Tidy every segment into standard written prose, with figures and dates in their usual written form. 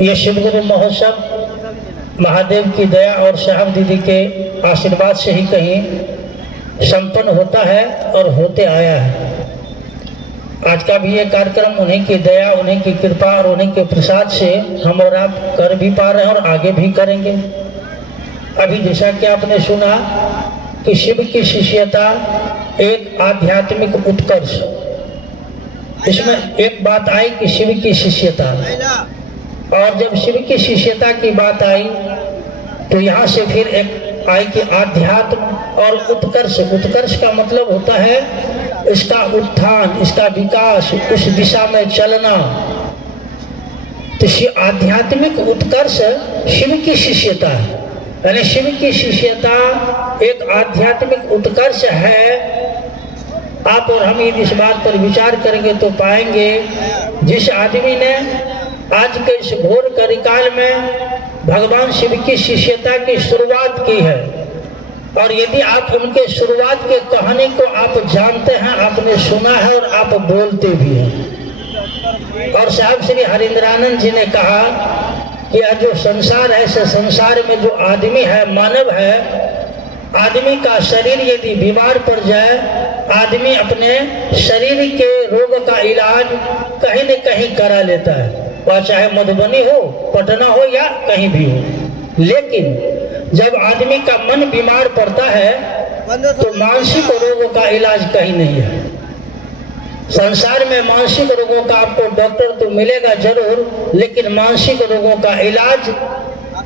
ये शिव गुरु महोत्सव महादेव की दया और साहब दीदी के आशीर्वाद से ही कहीं संपन्न होता है और होते आया है। आज का भी ये कार्यक्रम उन्हीं की दया, उन्हीं की कृपा और उन्हीं के प्रसाद से हम और आप कर भी पा रहे हैं और आगे भी करेंगे। अभी जैसा कि आपने सुना कि शिव की शिष्यता एक आध्यात्मिक उत्कर्ष, इसमें एक बात आई कि शिव की शिष्यता, और जब शिव की शिष्यता की बात आई तो यहाँ से फिर एक आई कि आध्यात्म और उत्कर्ष। उत्कर्ष का मतलब होता है इसका उत्थान, इसका विकास, उस दिशा में चलना। तो आध्यात्मिक उत्कर्ष शिव की शिष्यता है, यानी शिव की शिष्यता एक आध्यात्मिक उत्कर्ष है। आप और हम यदि इस बात पर विचार करेंगे तो पाएंगे जिस आदमी ने आज के इस घोर कलिकाल में भगवान शिव की शिष्यता की शुरुआत की है, और यदि आप उनके शुरुआत के कहानी को आप जानते हैं, आपने सुना है और आप बोलते भी हैं। और साहब श्री हरिंद्रानंद जी ने कहा कि यह जो संसार है, इस संसार में जो आदमी है, मानव है, आदमी का शरीर यदि बीमार पड़ जाए, आदमी अपने शरीर के रोग का इलाज कहीं न कहीं करा लेता है, वह चाहे मधुबनी हो, पटना हो या कहीं भी हो। लेकिन जब आदमी का मन बीमार पड़ता है तो मानसिक रोगों का इलाज कहीं नहीं है। संसार में मानसिक रोगों का आपको डॉक्टर तो मिलेगा जरूर, लेकिन मानसिक रोगों का इलाज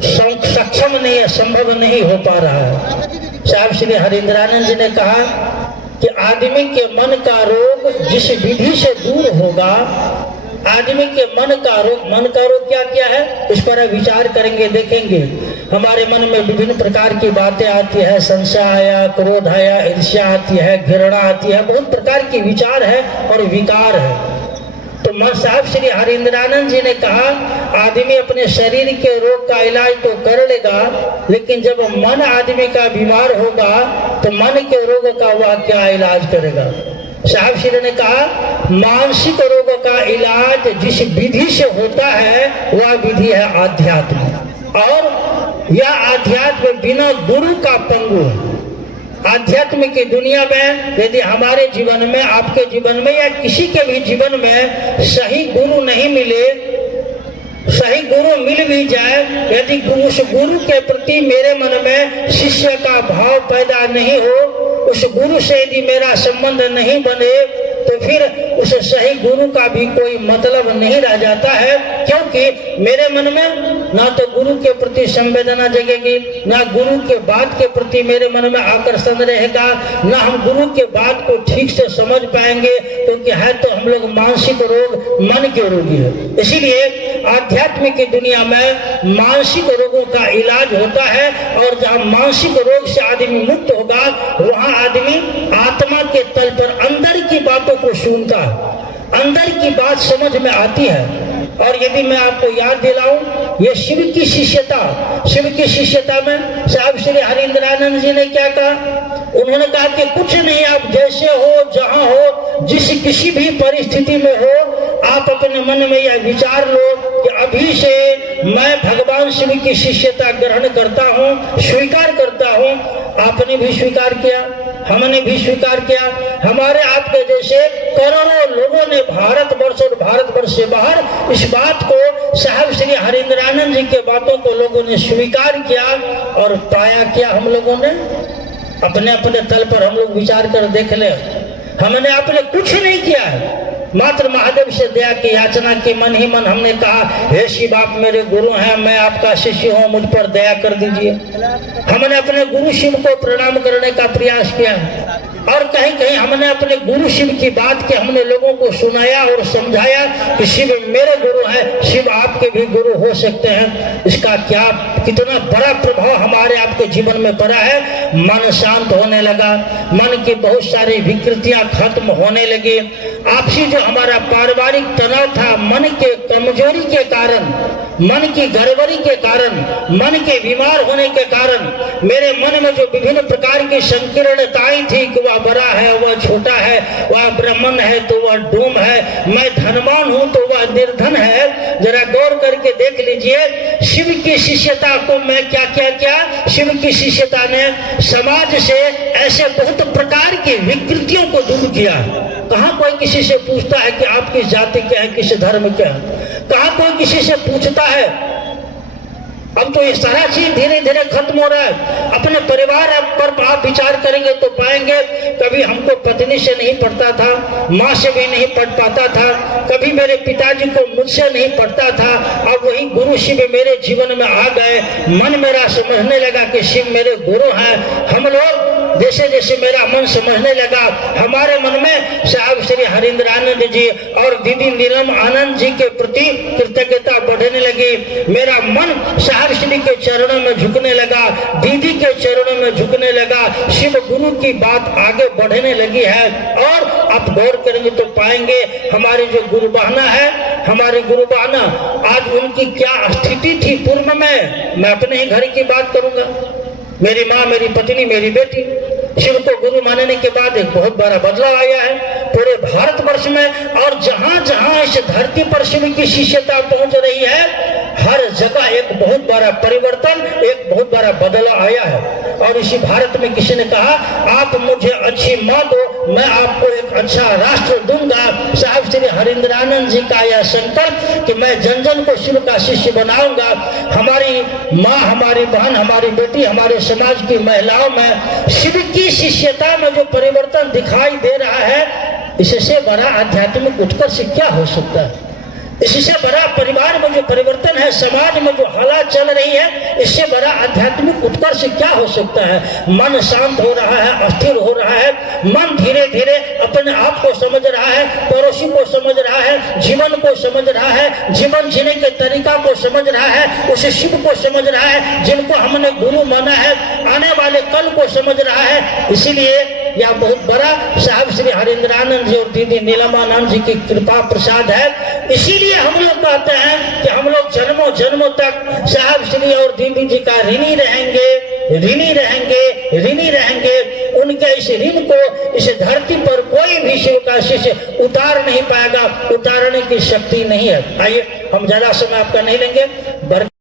सक्षम नहीं है, संभव नहीं हो पा रहा है। साहब श्री हरिंद्रानंद जी ने कहा कि आदमी के मन का रोग जिस विधि से दूर होगा, आदमी के मन का रोग क्या क्या है, इस पर विचार करेंगे, देखेंगे। हमारे मन में विभिन्न प्रकार की बातें आती है, संशय आया, क्रोध आया, ईर्ष्या आती है, घृणा आती है, बहुत प्रकार की विचार है और विकार है। तो साहब श्री हरिंद्रानंद जी ने कहा आदमी अपने शरीर के रोग का इलाज तो कर लेगा, लेकिन जब मन आदमी का बीमार होगा तो मन के रोग का वह क्या इलाज करेगा। साहब श्री ने कहा मानसिक रोगों का इलाज जिस विधि से होता है वह विधि है आध्यात्म, और यह आध्यात्म बिना गुरु का पंगु है। आध्यात्म की दुनिया में यदि हमारे जीवन में, आपके जीवन में या किसी के भी जीवन में सही गुरु नहीं मिले, सही गुरु मिल भी जाए, यदि उस गुरु के प्रति मेरे मन में शिष्य का भाव पैदा नहीं हो, उस गुरु से यदि मेरा संबंध नहीं बने, तो फिर उस सही गुरु का भी कोई मतलब नहीं रह जाता है। क्योंकि मेरे मन में ना तो गुरु के प्रति संवेदना जगेगी, ना गुरु के बात के प्रति मेरे मन में आकर्षण रहेगा, ना हम गुरु के बात को ठीक से समझ पाएंगे, क्योंकि है तो हम लोग मानसिक रोग, मन के रोगी है। इसीलिए आध्यात्म की दुनिया में मानसिक रोगों का इलाज होता है, और जहाँ मानसिक रोग से आदमी मुक्त होगा वहाँ आदमी आत्मा के तल पर अंदर की बातों को सुनता है, अंदर की बात समझ में आती है। और यदि मैं आपको याद दिलाऊं, ये शिव की शिष्यता, शिव की शिष्यता में साहब श्री हरिंद्रानंद जी ने क्या कहा, उन्होंने कहा कि कुछ नहीं, आप जैसे हो, जहां हो, जिस किसी भी परिस्थिति में हो, आप अपने मन में यह विचार लो कि अभी से मैं भगवान शिव की शिष्यता ग्रहण करता हूँ, स्वीकार करता हूँ। आपने भी स्वीकार किया, हमने भी स्वीकार किया, हमारे आपके जैसे करोड़ों लोगों ने भारतवर्ष और भारतवर्ष से बाहर इस बात को, साहब श्री हरिंद्रानंद जी के बातों को लोगों ने स्वीकार किया, और पाया क्या हम लोगों ने, अपने अपने तल पर हम लोग विचार कर देख ले, हमने आपने कुछ नहीं किया है, मात्र महादेव से दया की याचना की, मन ही मन हमने कहा हे शिव आप मेरे गुरु हैं, मैं आपका शिष्य हूँ, मुझ पर दया कर दीजिए। हमने अपने गुरु शिव को प्रणाम करने का प्रयास किया, और कहीं कहीं हमने अपने गुरु शिव की बात के हमने लोगों को सुनाया और समझाया कि शिव मेरे गुरु हैं, शिव आपके भी गुरु हो सकते हैं। इसका क्या कितना बड़ा प्रभाव हमारे आपके जीवन में पड़ा है। मन शांत होने लगा, मन की बहुत सारी विकृतियां खत्म होने लगी। आपसी जो हमारा पारिवारिक तनाव था, मन के कमजोरी के कारण मन की गड़बड़ी के कारण, मन के बीमार होने के कारण मेरे मन में जो विभिन्न प्रकार की संकीर्णताएं थी कि वह बड़ा है, वह छोटा है, वह ब्राह्मण है तो वह डोम है, मैं धनवान हूं तो वह निर्धन है। जरा गौर करके देख लीजिए, शिव की शिष्यता को मैं क्या शिव की शिष्यता ने समाज से ऐसे बहुत प्रकार की विकृतियों को दूर किया। कहाँ कोई किसी से पूछता है कि आप किस जाति के हैं, किस धर्म के हैं? कहाँ कोई किसी से पूछता है? अब तो ये सारा चीज धीरे धीरे खत्म हो रहा है। अपने परिवार पर आप विचार करेंगे तो पाएंगे कभी हमको पत्नी से नहीं पड़ता था, माँ से भी नहीं पढ़ पाता था, कभी मेरे पिताजी को मुझसे नहीं पढ़ता था। अब वही गुरु शिव मेरे जीवन में आ गए, मन मेरा समझने लगा कि शिव मेरे गुरु हैं। हम लोग जैसे जैसे मेरा मन समझने लगा, हमारे मन में साहब श्री हरिंद्र आनंद जी और दीदी नीलम आनंद जी के प्रति कृतज्ञता बढ़ने लगी। मेरा मन साहब श्री के चरणों में झुकने लगा, दीदी के चरणों में झुकने लगा, शिव गुरु की बात आगे बढ़ने लगी है। और आप गौर करेंगे तो पाएंगे हमारी जो गुरु बहना है, हमारी गुरु बहना, आज उनकी क्या स्थिति थी पूर्व में, मैं अपने ही घर की बात करूंगा। मेरी माँ, मेरी पत्नी, मेरी बेटी शिव को गुरु मानने के बाद एक बहुत बड़ा बदलाव आया है पूरे भारतवर्ष में। और जहां जहां इस धरती पर शिव की शिष्यता पहुंच रही है, हर जगह एक बहुत बड़ा परिवर्तन, एक बहुत बड़ा बदलाव आया है। और इसी भारत में किसी ने कहा, आप मुझे अच्छी माँ दो, मैं आपको एक अच्छा राष्ट्र दूंगा। साहब श्री हरिंद्रानंद जी का यह संकल्प कि मैं जन जन को शिव का शिष्य बनाऊंगा। हमारी माँ, हमारी बहन, हमारी बेटी, हमारे समाज की महिलाओं में शिव की शिष्यता में जो परिवर्तन दिखाई दे रहा है, इससे बड़ा आध्यात्मिक उत्कर्ष क्या हो सकता है? इससे बड़ा परिवार में जो परिवर्तन है, समाज में जो हालात चल रही है, इससे बड़ा आध्यात्मिक उत्कर्ष क्या हो सकता है? मन शांत हो रहा है, अस्थिर हो रहा है, मन धीरे धीरे अपने आप को समझ रहा है, पड़ोसी को समझ रहा है, जीवन को समझ रहा है, जीवन जीने के तरीका को समझ रहा है, उस शिव को समझ रहा है जिनको हमने गुरु माना है, आने वाले कल को समझ रहा है। इसीलिए यह बहुत बड़ा साहब श्री हरिंद्रानंद जी और दीदी नीलमानंद जी की कृपा प्रसाद है। इसीलिए हम लोग कहते हैं कि हम लोग जन्मों जन्मों तक साहब श्री और दीदी जी का ऋणी रहेंगे, ऋणी रहेंगे, ऋणी रहेंगे। उनके इस ऋण को इस धरती पर कोई भी शिव का शिष्य उतार नहीं पाएगा, उतारने की शक्ति नहीं है। आइए हम ज्यादा समय आपका नहीं लेंगे।